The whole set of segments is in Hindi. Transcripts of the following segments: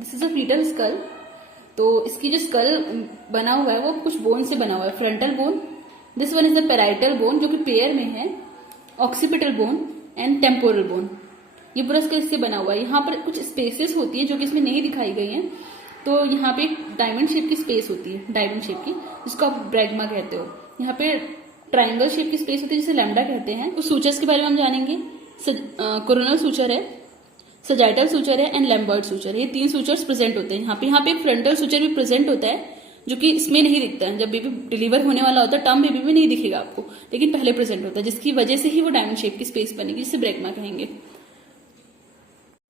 This is a fetal skull. तो इसकी जो स्कल बना हुआ है वो कुछ बोन से बना हुआ है। Frontal bone, this one is the parietal bone जो कि पेयर में है, occipital bone and temporal bone. ये पूरा स्कल इससे बना हुआ है। यहाँ पर कुछ स्पेसेस होती है जो कि इसमें नहीं दिखाई गई हैं। तो यहाँ पे डायमंड शेप की स्पेस होती है, डायमंड शेप की, जिसको आप ब्रैगमा कहते हो। यहाँ पे ट्राइंगल शेप की स्पेस होती है जिसे लैम्डा कहते हैं। कुछ सूचर्स के बारे में हम जानेंगे। कोरोनल सूचर है, सजाइटल सूचर है एंड लैम्बर्ट सूचर। ये 3 सूचर्स प्रेजेंट होते हैं। यहाँ पे एक फ्रंटल सूचर भी प्रेजेंट होता है जो कि इसमें नहीं दिखता है। जब बेबी डिलीवर होने वाला होता है टर्म बेबी में नहीं दिखेगा आपको, लेकिन पहले प्रेजेंट होता है, जिसकी वजह से ही वो डायमंड शेप की स्पेस बनेगी, जिसे ब्रैगमा कहेंगे।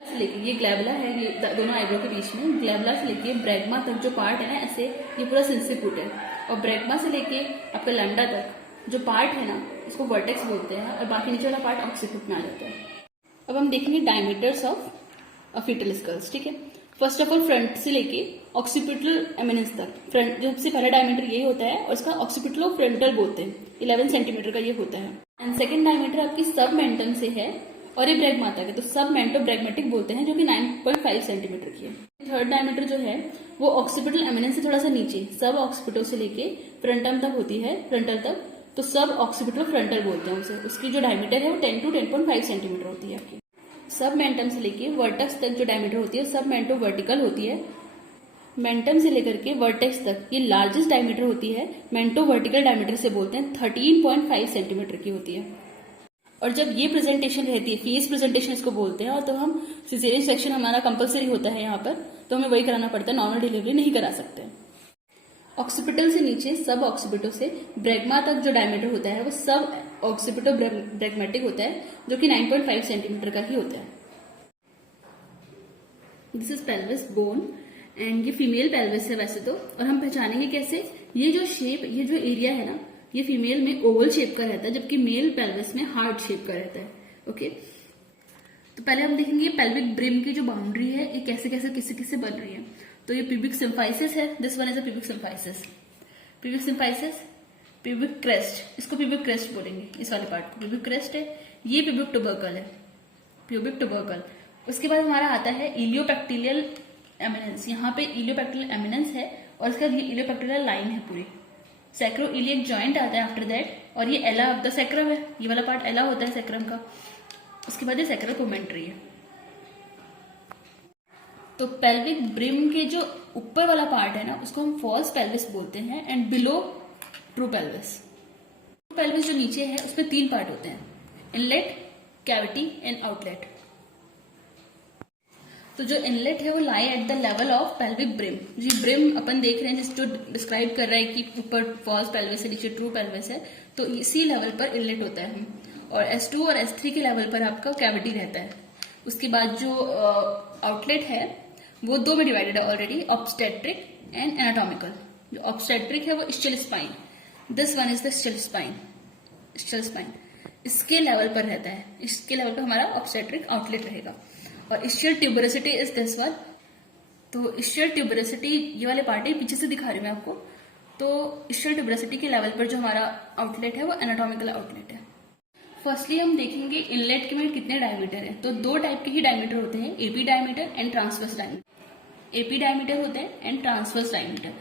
लेकिन ये ग्लैबुला है, ये दोनों आईब्रो के बीच में, ग्लैबुला से लेके ब्रैगमा तक जो पार्ट है ना, ऐसे ये पूरा सिंसिपुट है। और ब्रैगमा से लेके आपका लैम्डा तक जो पार्ट है ना, इसको वर्टेक्स बोलते हैं, और बाकी नीचे वाला पार्ट ऑक्सीपुट में आ जाता है। अब हम देखेंगे डायमीटर्स ऑफ फीटल स्कल्स। ठीक है, फर्स्ट ऑफ ऑल फ्रंट से लेके ऑक्सीपिटल एमिनेंस तक, फ्रंट जो सबसे पहला डायमीटर यही होता है, और इसका ऑक्सीपिटल और फ्रंटल बोलते हैं। 11 सेंटीमीटर का ये होता है। एंड सेकेंड डायमीटर आपकी सब मेंटम से है और ये ब्रैगमा तक है, तो सब मेंटो ब्रैगमेटिक बोलते हैं, जो कि 9.5 सेंटीमीटर की है। थर्ड डायमीटर जो है वो ऑक्सीपिटल एमिनेंस से थोड़ा सा नीचे, सब ऑक्सीपिटल से लेके फ्रंटम तक होती है, फ्रंटल तक, तो सब ऑक्सीपिटल फ्रंटल बोलते हैं उसे। उसकी जो डायमीटर है वो 10 to 10.5 सेंटीमीटर होती है आपकी। सब मेंटम से लेके वर्टेक्स तक जो डायमीटर होती है सब मेंटो वर्टिकल होती है। मेंटम से लेकर के वर्टेक्स तक ये लार्जेस्ट डायमीटर होती है, मेंटो वर्टिकल डायमीटर से बोलते हैं, 13.5 सेंटीमीटर की होती है। और जब ये प्रेजेंटेशन रहती है, फेस प्रेजेंटेशन इसको बोलते हैं, और तो हम सिजेरियन सेक्शन हमारा कंपलसरी होता है यहाँ पर, तो हमें वही कराना पड़ता है, नॉर्मल डिलीवरी नहीं करा सकते। ऑक्सीपिटल से नीचे सब ऑक्सीपिटल से ब्रैगमा तक जो डायमीटर होता है वो सब ऑक्सीपिटल ब्रैगमेटिक होता है, जो कि 9.5 सेंटीमीटर का ही होता है। This is pelvis bone and ये फीमेल पेल्विस है वैसे तो, और हम पहचानेंगे कैसे, ये जो शेप, ये जो एरिया है ना, ये फीमेल में ओवल शेप का रहता है, जबकि मेल पेल्विस में हार्ट शेप का रहता है। ओके, तो पहले हम देखेंगे पेल्विक ब्रिम की जो बाउंड्री है ये कैसे कैसे किससे किससे बन रही है। तो ये प्यूबिक सिम्फाइसिस है, this one is a pubic symphysis. Pubic symphysis, pubic crest, इसको प्यूबिक क्रेस्ट बोलेंगे, इस वाले पार्ट को प्यूबिक क्रेस्ट है। ये प्यूबिक टुबर्कल है, प्यूबिक टुबर्कल। उसके बाद हमारा आता है इलियोपेक्टिलियल एमिनेंस। यहाँ पे इलियोपेक्टिलियल एमिनेंस है और इसका इलियोपेक्टिलियल लाइन है पूरी। सैक्रोइलियक जॉइंट आता है आफ्टर दैट, और ये एला ऑफ द सैक्रम है, ये वाला पार्ट एला होता है सैक्रम का। उसके बाद ये सैक्रल पोमेंट्री है। तो पेल्विक ब्रिम के जो ऊपर वाला पार्ट है ना, उसको हम फॉल्स पेल्विस बोलते हैं, and below true pelvis. True pelvis जो नीचे है उसमें 3 पार्ट होते हैं, इनलेट, कैविटी एंड आउटलेट। तो जो इनलेट है वो lie at the level of pelvic brim. जी ब्रिम अपन देख रहे हैं जिस जो डिस्क्राइब कर रहा है कि ऊपर फॉल्स पेल्विस है, नीचे ट्रू पेल्विस है, तो इसी लेवल पर इनलेट होता है। और S2 और S3 के लेवल पर आपका कैविटी रहता है। उसके बाद जो आउटलेट है वो 2 में डिवाइडेड है ऑलरेडी, ऑब्स्टेट्रिक एंड एनाटॉमिकल। जो ऑब्स्टेट्रिक है वो ischial spine, this one is the ischial spine, ischial spine इसके लेवल पर रहता है। इसके लेवल पर हमारा ऑब्स्टेट्रिक आउटलेट रहेगा। और ischial tuberosity is this one. तो इस्चियल ट्यूबरोसिटी ये वाले पार्ट है, पीछे से दिखा रही हूँ मैं आपको। तो इस्चियल ट्यूबरोसिटी के लेवल पर जो हमारा आउटलेट है वो एनाटॉमिकल आउटलेट है। फर्स्टली हम देखेंगे इनलेट के में कितने डायमीटर है। तो 2 टाइप के ही डायमीटर होते हैं, AP diameter and transverse diameter. AP diameter होते हैं एंड ट्रांसवर्स डायमीटर।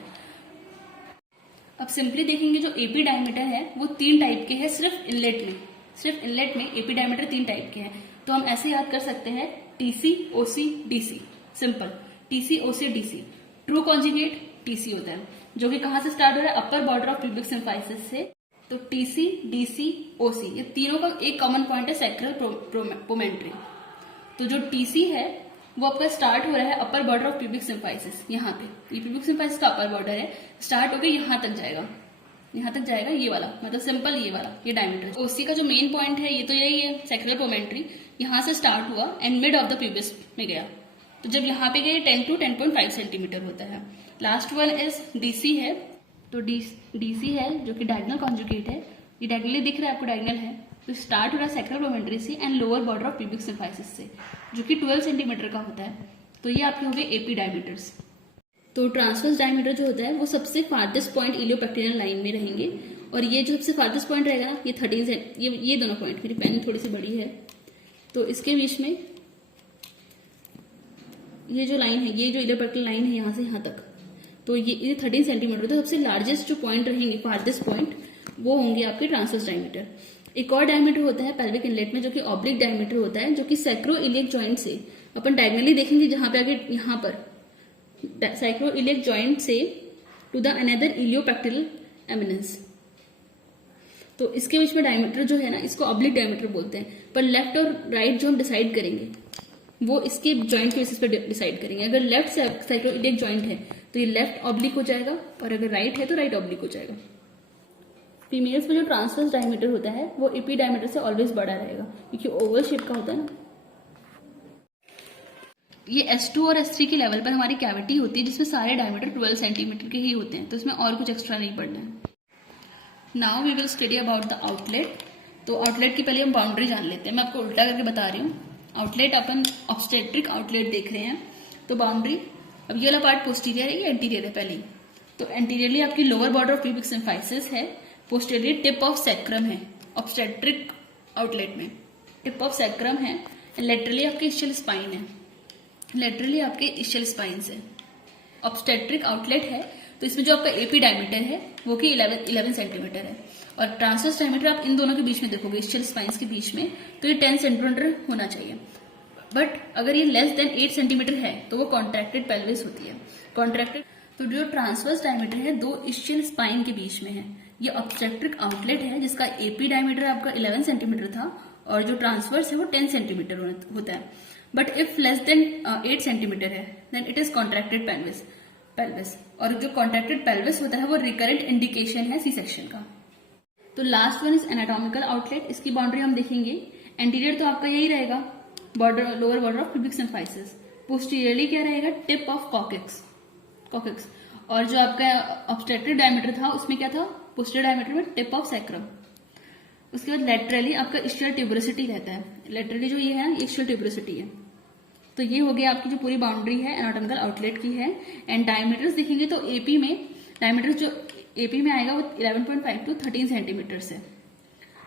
अब सिंपली देखेंगे जो एपी डायमीटर है वो 3 टाइप के हैं सिर्फ इनलेट में। सिर्फ इनलेट में एपी डायमीटर 3 टाइप के हैं। तो हम ऐसे याद कर सकते हैं, टीसी, ओसी, डीसी। सिंपल, टीसी, ओसी, डीसी। ट्रू कॉन्जुगेट टीसी होता है, जो कि कहां से स्टार्ट हो रहा है, upper border of pubic symphysis से। तो टीसी, डीसी, ओसी, ये तीनों का एक कॉमन पॉइंट है, सैक्रल पोमेंट्री। तो जो टीसी है वो आपका स्टार्ट हो रहा है upper border of pubic symphysis, यहाँ पे। ये प्यूबिक सिम्फाइसिस का अपर बॉर्डर है, स्टार्ट होकर यहाँ तक जाएगा, यहाँ तक जाएगा ये वाला, मतलब सिंपल ये वाला, ये डायमीटर। ओसी का जो मेन पॉइंट है ये तो यही है, सैक्रल पोमेंट्री। यहाँ से स्टार्ट हुआ and mid of the pubis में गया। तो जब यहाँ पे गए 10 to 10.5 सेंटीमीटर होता है। लास्ट वन इज डीसी है। तो डीसी है जो कि डायगोनल कॉन्जुगेट है, ये डायगोनली दिख रहा है आपको, डायगोनल है। तो स्टार्ट हो रहा है सैक्रल पोमेंट्री से and lower border of pubic symphysis से, जो कि 12 सेंटीमीटर का होता है। तो ये आपके हो गए एपी डायमीटर्स। तो ट्रांसवर्स डायमीटर जो होता है वो सबसे फार्देस्ट पॉइंट इलियोपेक्टिलियल लाइन में रहेंगे, और ये जो सबसे फार्देस्ट पॉइंट रहेगा ये 13 से, ये दोनों पॉइंट, मेरी पेन थोड़ी सी बड़ी है तो इसके बीच में ये जो लाइन है, ये जो इलेक्ट्रिकल लाइन है यहाँ से यहाँ तक, तो ये 13 सेंटीमीटर होता है। सबसे लार्जेस्ट जो पॉइंट रहेंगे, फारदेस्ट पॉइंट, वो होंगे आपके ट्रांसवर्स डायमीटर। एक और डायमीटर होता है पेल्विक इनलेट में, जो कि ऑब्लिक डायमीटर होता है, जो कि सैक्रोइलियक जॉइंट से अपन डायगोनली देखेंगे, जहां पे आगे यहाँ पर सैक्रोइलियक जॉइंट से टू द अनदर इलियोपेक्टिल एमिनेंस। तो इसके बीच में डायमीटर जो है ना, इसको ऑब्लिक डायमीटर बोलते हैं। पर लेफ्ट और राइट जो हम डिसाइड करेंगे वो इसके जॉइंट के बेसिस पर डिसाइड करेंगे। अगर लेफ्ट सैक्रोइलियक जॉइंट है तो ये लेफ्ट ऑब्लिक हो जाएगा, और अगर राइट है तो राइट ऑब्लिक हो जाएगा। फीमेल्स में जो ट्रांसवर्स डायमीटर होता है वो एपी डायमीटर से ऑलवेज बड़ा रहेगा, क्योंकि ओवल शेप का होता है ना। ये S2 और S3 के लेवल पर हमारी कैविटी होती है, जिसमें सारे डायमीटर 12 सेंटीमीटर के ही होते हैं, तो इसमें और कुछ एक्स्ट्रा नहीं पढ़ना है। Now we will study about the outlet. तो आउटलेट की पहले हम बाउंड्री जान लेते हैं। मैं आपको उल्टा करके बता रही हूँ। आउटलेट अपन ऑब्स्टेट्रिक आउटलेट देख रहे हैं। तो बाउंड्री, अब ये वाला पार्ट पोस्टीरियर है, ये एंटीरियर है पहले। तो एंटीरियरली आपकी lower border of pubic symphysis है, पोस्टीरियर टिप ऑफ सैक्रम है ऑब्स्टेट्रिक आउटलेट में, टिप ऑफ सैक्रम है। लेटरली आपके इस्चियल स्पाइन है, लेटरली आपके इस्चियल स्पाइन से ऑब्स्टेट्रिक आउटलेट है। तो इसमें जो आपका एपी डायमीटर है वो कि 11 सेंटीमीटर है, और ट्रांसवर्स डायमीटर आप इन दोनों के बीच में देखोगे, इस्चियल स्पाइंस के बीच में, तो ये 10 सेंटीमीटर होना चाहिए। बट अगर ये लेस देन 8 सेंटीमीटर है तो वो कॉन्ट्रैक्टेड पेल्विस होती है। कॉन्ट्रैक्टेड, तो जो ट्रांसवर्स डायमीटर है दो इस्चियल स्पाइन के बीच में है, ये ऑब्स्टेट्रिक आउटलेट है, जिसका एपी डायमीटर आपका 11 सेंटीमीटर था, और जो ट्रांसवर्स है वो 10 सेंटीमीटर होता है। But if less than 8 centimetre है then it is contracted pelvis. और जो कॉन्ट्रैक्टेड पेल्विस होता है वो रिकरेंट इंडिकेशन है सी सेक्शन का। तो last one is anatomical outlet. इसकी बाउंड्री हम देखेंगे। एंटीरियर तो आपका यही रहेगा, border, lower border of pubic symphysis. Posteriorly क्या रहेगा, टिप ऑफ कॉकेक्स। और जो आपका ऑब्स्टेट्रिक डायमीटर था उसमें क्या था, पोस्टीरियर डायमीटर में टिप ऑफ सैक्रम। उसके बाद लेटरली आपका इस्चियल ट्यूबरोसिटी रहता है। लेटरली जो ये है ना, इस्चियल ट्यूबरोसिटी है। तो ये हो गया आपकी जो पूरी बाउंड्री है एनाटॉमिकल आउटलेट की है। एंड डायमीटर्स देखेंगे तो एपी में डायमीटर जो एपी में आएगा वो 11.5 टू 13 सेंटीमीटर है।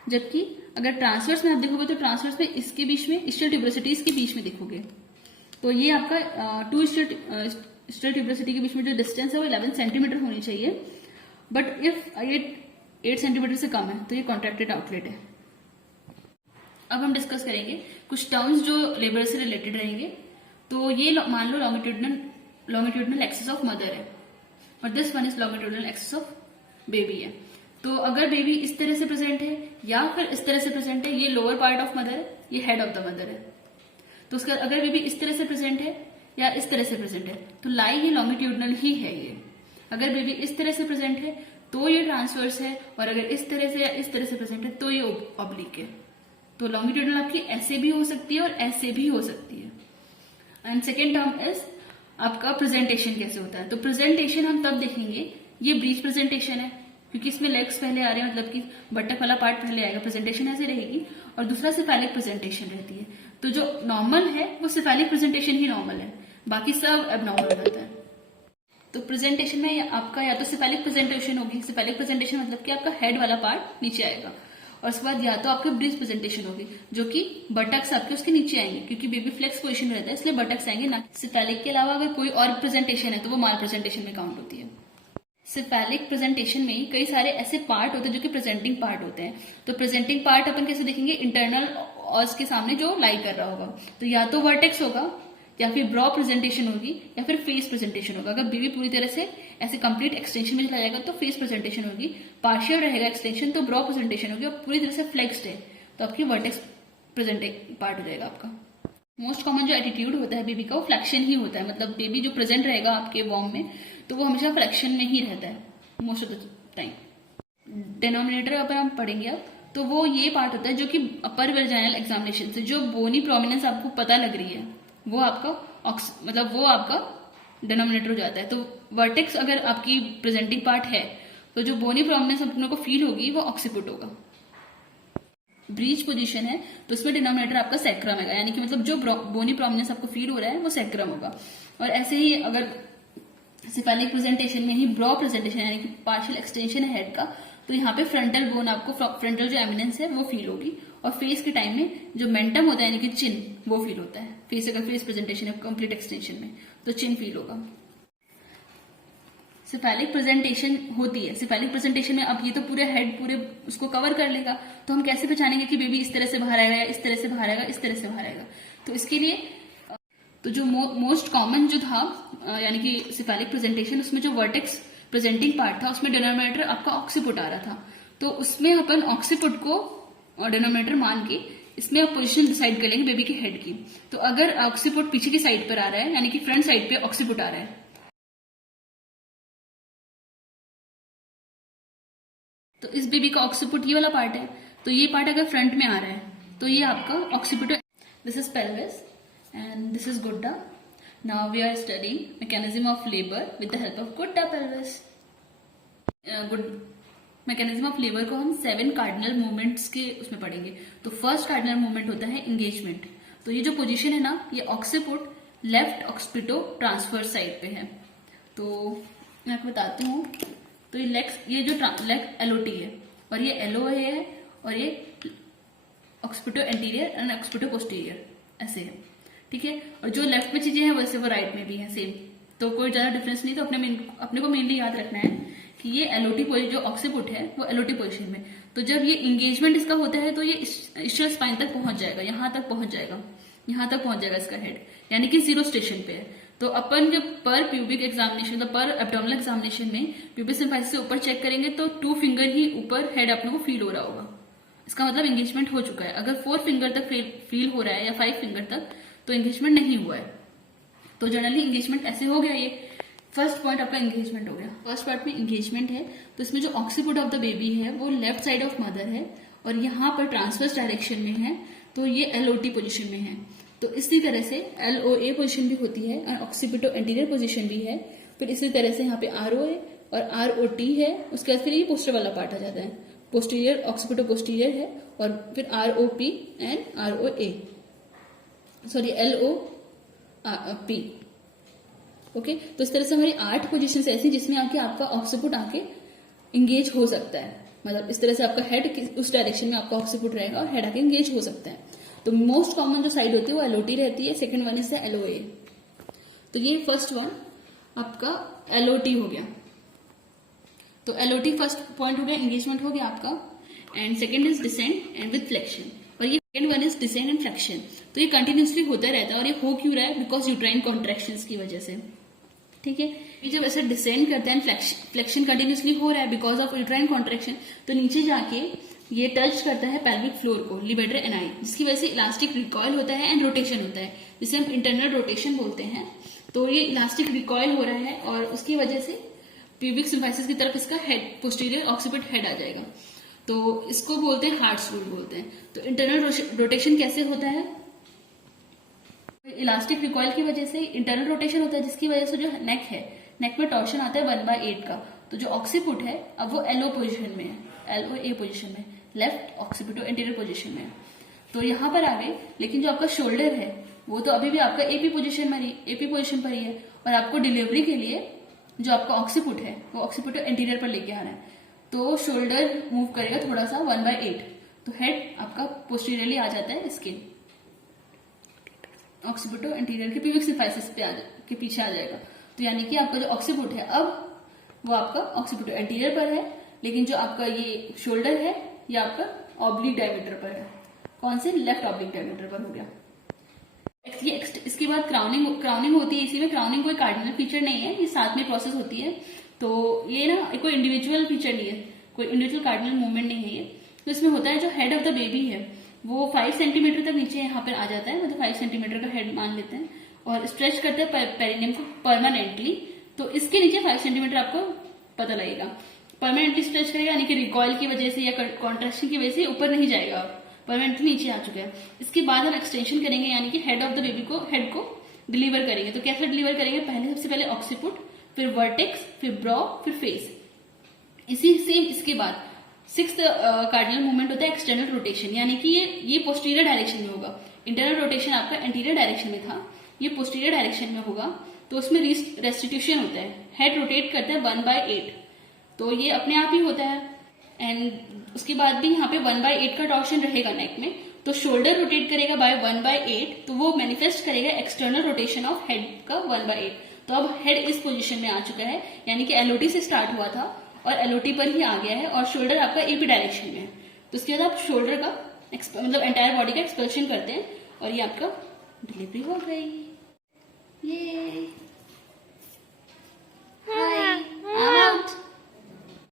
जबकि अगर ट्रांसवर्स में आप देखोगे तो ट्रांसवर्स में इसके बीच में इस्चियल ट्यूबरोसिटी इसके बीच में देखोगे, तो ये आपका 2 इस्चियल ट्यूबरोसिटी के बीच में जो डिस्टेंस है वो 11 सेंटीमीटर होनी चाहिए। बट इफ ये 8 सेंटीमीटर से कम है तो ये कॉन्ट्रैक्टेड आउटलेट है। अब हम डिस्कस करेंगे कुछ टर्म्स जो लेबर से रिलेटेड रहेंगे। तो ये मान लो लॉन्गिट्यूडनल एक्सिस ऑफ मदर है, और this one is longitudinal axis of baby है। तो अगर बेबी इस तरह से प्रेजेंट है या फिर इस तरह से प्रेजेंट है, ये लोअर पार्ट ऑफ मदर है, ये हेड ऑफ द मदर है। तो उसका अगर बेबी इस तरह से प्रेजेंट है या इस तरह से प्रेजेंट है तो लाई ये लॉन्गिट्यूडनल ही है ये। अगर बेबी इस तरह से प्रेजेंट है तो ये ट्रांसवर्स है, और अगर इस तरह से या इस तरह से प्रेजेंट है तो ये ऑब्लिक है। तो लॉन्गिट्यूडनल आपकी ऐसे भी हो सकती है और ऐसे भी हो सकती है। एंड सेकेंड टर्म इज आपका प्रेजेंटेशन कैसे होता है। तो प्रेजेंटेशन हम तब देखेंगे, ये ब्रीच प्रेजेंटेशन है क्योंकि इसमें लेग्स पहले आ रहे हैं, मतलब कि बटक वाला पार्ट पहले आएगा, प्रेजेंटेशन ऐसे रहेगी। और दूसरा सिफेलिक प्रेजेंटेशन रहती है। तो जो नॉर्मल है वो सिफेलिक प्रेजेंटेशन ही नॉर्मल है, बाकी सब एबनॉर्मल रहता है। तो प्रेजेंटेशन में आपका या तो सिफेलिक प्रेजेंटेशन होगी, सिफेलिक प्रेजेंटेशन मतलब कि आपका हेड वाला पार्ट नीचे आएगा, और उसके बाद या तो आपकी ब्रीच प्रेजेंटेशन होगी जो कि बटक्स आपके उसके नीचे आएंगे, क्योंकि बेबी फ्लेक्स पोजीशन रहता है इसलिए बटक्स आएंगे ना। सिफेलिक के अलावा अगर कोई और प्रेजेंटेशन है तो वो माल प्रेजेंटेशन में काउंट होती है। सिफेलिक प्रेजेंटेशन में कई सारे ऐसे पार्ट होते हैं जो कि प्रेजेंटिंग पार्ट होते हैं। तो प्रेजेंटिंग पार्ट अपन कैसे देखेंगे, इंटरनल ऑस के सामने जो लाई कर रहा होगा, तो या तो वर्टेक्स होगा या फिर ब्रॉ प्रेजेंटेशन होगी या फिर फेस प्रेजेंटेशन होगा। अगर बेबी पूरी तरह से ऐसे कंप्लीट एक्सटेंशन में चला जाएगा तो फेस प्रेजेंटेशन होगी, पार्शियल रहेगा एक्सटेंशन तो ब्रॉ प्रेजेंटेशन होगी, और पूरी तरह से फ्लेक्स्ड है तो आपकी वर्टेक्स प्रेजेंटिंग पार्ट हो जाएगा आपका। मोस्ट कॉमन जो एटीट्यूड होता है बेबी का वो फ्लेक्शन ही होता है, मतलब बेबी जो प्रेजेंट रहेगा आपके वॉर्म में तो वो हमेशा फ्लेक्शन में ही रहता है most of the time. Denominator अपन हम पढ़ेंगे अब, तो वो ये पार्ट होता है जो कि अपर वेजाइनल एग्जामिनेशन से जो बोनी प्रोमिनेंस आपको पता लग रही है वो आपका मतलब वो आपका डिनोमिनेटर हो जाता है। तो वर्टेक्स अगर आपकी प्रेजेंटिंग पार्ट है तो जो बोनी प्रोमिनेंस अपने को फील होगी वो ऑक्सीपुट होगा। ब्रीच पोजीशन है तो उसमें डिनोमिनेटर आपका सैक्रम है, यानी कि मतलब जो बोनी प्रोमिनेंस आपको फील हो रहा है वो सैक्रम होगा। और ऐसे ही अगर सिफेलिक प्रेजेंटेशन में ही ब्रॉ प्रेजेंटेशन यानी कि पार्शियल एक्सटेंशन है हेड का, तो यहाँ पे फ्रंटल बोन आपको फ्रंटल जो एमिनेंस है वो फील होगी, और फेस के टाइम में जो मेंटम होता है यानी कि चिन वो फील होता है। फेस अगर फेस प्रेजेंटेशन है कंप्लीट एक्सटेंशन में तो चिन फील होगा। सिफेलिक प्रेजेंटेशन होती है, सिफेलिक प्रेजेंटेशन में अब ये तो पूरे हेड पूरे उसको कवर कर लेगा, तो हम कैसे पहचानेंगे कि बेबी इस तरह से बाहर आएगा, इस तरह से बाहर आएगा, इस तरह से बाहर आएगा। तो इसके लिए तो जो मोस्ट कॉमन जो था यानी कि सिफेलिक प्रेजेंटेशन, उसमें जो वर्टेक्स प्रेजेंटिंग पार्ट था उसमें डिनोमिनेटर आपका ऑक्सीपुट आ रहा था, तो उसमें अपन ऑक्सीपुट को डिनोमिनेटर मान के इसमें आप पोजीशन डिसाइड कर लेंगे बेबी के हेड की। तो अगर ऑक्सीपुट पीछे की साइड पर आ रहा है यानी कि फ्रंट साइड पे ऑक्सीपुट आ रहा है, तो इस बेबी का ऑक्सीपुट ये वाला पार्ट है, तो ये पार्ट अगर फ्रंट में आ रहा है तो ये आपका occiput. This is pelvis and this is गुड्डा। Now we are studying mechanism of labour with the help of गुड्डा पेल्विस। मैकेनिज्म ऑफ लेबर को हम 7 कार्डिनल मूवमेंट्स के उसमें पढ़ेंगे। तो फर्स्ट कार्डिनल मूवमेंट होता है एंगेजमेंट। तो ये जो पोजीशन है ना, ये occiput left occipito transverse side पे है। तो मैं आपको बताती हूँ, तो ये जो लेग एलओटी है और ये एलओए है और ये occipito anterior and occipito posterior ऐसे है, ठीक है। और जो लेफ्ट में चीजें हैं वैसे वो राइट में भी है सेम, तो कोई ज्यादा डिफरेंस नहीं। तो अपने को मेनली याद रखना है कि ये एलओटी जो ऑक्सीपुट है वो एलओटी पोजीशन में, तो जब ये इंगेजमेंट इसका होता है तो ये इस्चियल स्पाइन तक पहुंच जाएगा, यहां तक पहुंच जाएगा इसका हेड, यानी कि 0 स्टेशन पे है। तो अपन जब पर प्यूबिक एग्जामिनेशन मतलब पर एब्डोमिनल एग्जामिनेशन में प्यूबिक सिम्फाइसिस से ऊपर चेक करेंगे तो 2 फिंगर ही ऊपर हेड अपने को फील हो रहा होगा, इसका मतलब एंगेजमेंट हो चुका है। अगर 4 फिंगर तक फील हो रहा है या 5 फिंगर तक तो एंगेजमेंट नहीं हुआ है। तो जनरली एंगेजमेंट ऐसे हो गया। ये फर्स्ट पॉइंट आपका एंगेजमेंट हो गया। फर्स्ट पार्ट में एंगेजमेंट है, तो इसमें जो ऑक्सीपुट ऑफ द बेबी है वो लेफ्ट साइड ऑफ मदर है और यहाँ पर ट्रांसवर्स डायरेक्शन में है, तो ये एलओटी पोजीशन में है। तो इसी तरह से एलओए पोजीशन भी होती है और ऑक्सीपिटो एंटीरियर पोजीशन भी है। फिर इसी तरह से यहाँ पे आरओए और आरओटी है, उसके बाद फिर ये पोस्टर वाला पार्ट आ जाता है, पोस्टीरियर ऑक्सीपिटो पोस्टीरियर है और फिर ROP and ROA, sorry LO P. Okay, तो इस तरह से हमारी 8 पोजीशन ऐसी जिसमें आके आपका ऑक्सीपुट आके इंगेज हो सकता है। मतलब इस तरह से आपका हेड उस डायरेक्शन में आपका ऑक्सीपुट रहेगा और हेड आके इंगेज हो सकता है। तो मोस्ट कॉमन जो साइड होती है वो एलओटी रहती है, सेकंड वन इज एलओए। तो ये फर्स्ट वन आपका एलओटी हो गया। तो एलओटी फर्स्ट पॉइंट हो गया, एंगेजमेंट हो गया आपका, and second is descent and with flexion, और ये second one is descent and flexion. तो ये कंटिन्यूसली होता रहता है और ये हो क्यों रहा है? बिकॉज यूट्राइन कॉन्ट्रैक्शंस की वजह से, ठीक है। ये जब ऐसे डिसेंड करते हैं, फ्लेक्शन कंटिन्यूसली हो रहा है बिकॉज ऑफ यूट्राइन कॉन्ट्रैक्शन, तो नीचे जाके ये टच करता है पेल्विक फ्लोर को, लिबेटर एनाई, जिसकी वजह से इलास्टिक रिकॉयल होता है एंड रोटेशन होता है, जिसे हम इंटरनल रोटेशन बोलते हैं। तो ये इलास्टिक रिकॉयल हो रहा है और उसकी वजह से प्यूबिक सिम्फाइसिस की तरफ इसका हेड, पोस्टीरियर ऑक्सीपिट हेड आ जाएगा। तो इसको बोलते हैं हार्ट्स रूल बोलते हैं। तो इंटरनल रोटेशन कैसे होता है? इलास्टिक रिकॉयल की वजह से इंटरनल रोटेशन होता है, जिसकी वजह से जो नेक है, नेक में टॉर्शन आता है 1/8 का। तो जो ऑक्सीपुट है अब वो एलओ पोजीशन में है, एलओए पोजीशन में, लेफ्ट ऑक्सीपिटो एंटीरियर पोजीशन में है। तो यहाँ पर आ गए, लेकिन जो आपका शोल्डर है वो तो अभी भी आपका एपी पोजीशन पर ही है, और आपको डिलीवरी के लिए जो आपका ऑक्सीपुट है वो ऑक्सीपिटो एंटीरियर पर लेके आना है। तो शोल्डर मूव करेगा थोड़ा सा 1/8, तो हेड आपका पोस्टीरियरली आ जाता है इसके ऑक्सीपिटो एंटीरियर के प्यूबिक सिम्फाइसिस के पीछे आ जाएगा। तो यानी कि आपका जो ऑक्सीपुट है अब वो आपका ऑक्सीपिटो एंटीरियर पर है, लेकिन जो आपका ये शोल्डर है ये आपका ऑब्लिक डायमीटर पर है। कौन से? लेफ्ट ऑब्लिक डायमीटर पर हो गया। इसके बाद क्राउनिंग होती है। इसी में क्राउनिंग कोई कार्डिनल फीचर नहीं है, ये साथ में प्रोसेस होती है। तो ये ना कोई इंडिविजुअल फीचर नहीं है, कोई इंडिविजुअल कार्डिनल मूवमेंट नहीं है ये। तो इसमें होता है जो हेड ऑफ द बेबी है वो 5 सेंटीमीटर तक नीचे यहाँ पर आ जाता है, मतलब 5 सेंटीमीटर का हेड मान लेते हैं, और स्ट्रेच करते हैं पेरिनियम को परमानेंटली। तो इसके नीचे 5 सेंटीमीटर आपको पता लगेगा, परमानेंटली स्ट्रेच करेगा, यानी कि रिकॉयल की वजह से या कॉन्ट्रैक्शन की वजह से ऊपर नहीं जाएगा, परमानेंटली नीचे आ चुका है। इसके बाद हम एक्सटेंशन करेंगे, यानी कि हेड ऑफ द बेबी को, हेड को डिलीवर करेंगे। तो कैसे डिलीवर करेंगे? सबसे पहले ऑक्सीपुट, फिर वर्टेक्स, फिर ब्रॉ, फिर फेस। इसी सेम इसके बाद 6th कार्डिनल मूवमेंट होता है एक्सटर्नल रोटेशन, यानी कि ये पोस्टीरियर डायरेक्शन में होगा। इंटरनल रोटेशन आपका एंटीरियर डायरेक्शन में था, ये पोस्टीरियर डायरेक्शन में होगा। तो उसमें रेस्टिट्यूशन होता है, हेड रोटेट करता है 1/8, तो ये अपने आप ही होता है। एंड उसके बाद भी यहाँ पे 1/8 का टॉर्शन रहेगा नेक में, तो शोल्डर रोटेट करेगा बाय 1/8, तो वो मैनिफेस्ट करेगा एक्सटर्नल रोटेशन ऑफ हेड का 1/8। तो अब हेड इस पोजीशन में आ चुका है, यानी कि एलओटी से स्टार्ट हुआ था और एलओटी पर ही आ गया है, और शोल्डर आपका एपी डायरेक्शन में है। तो उसके बाद आप शोल्डर का मतलब एंटायर बॉडी का एक्सपल्शन करते हैं और ये आपका डिलीवरी हो गई। ये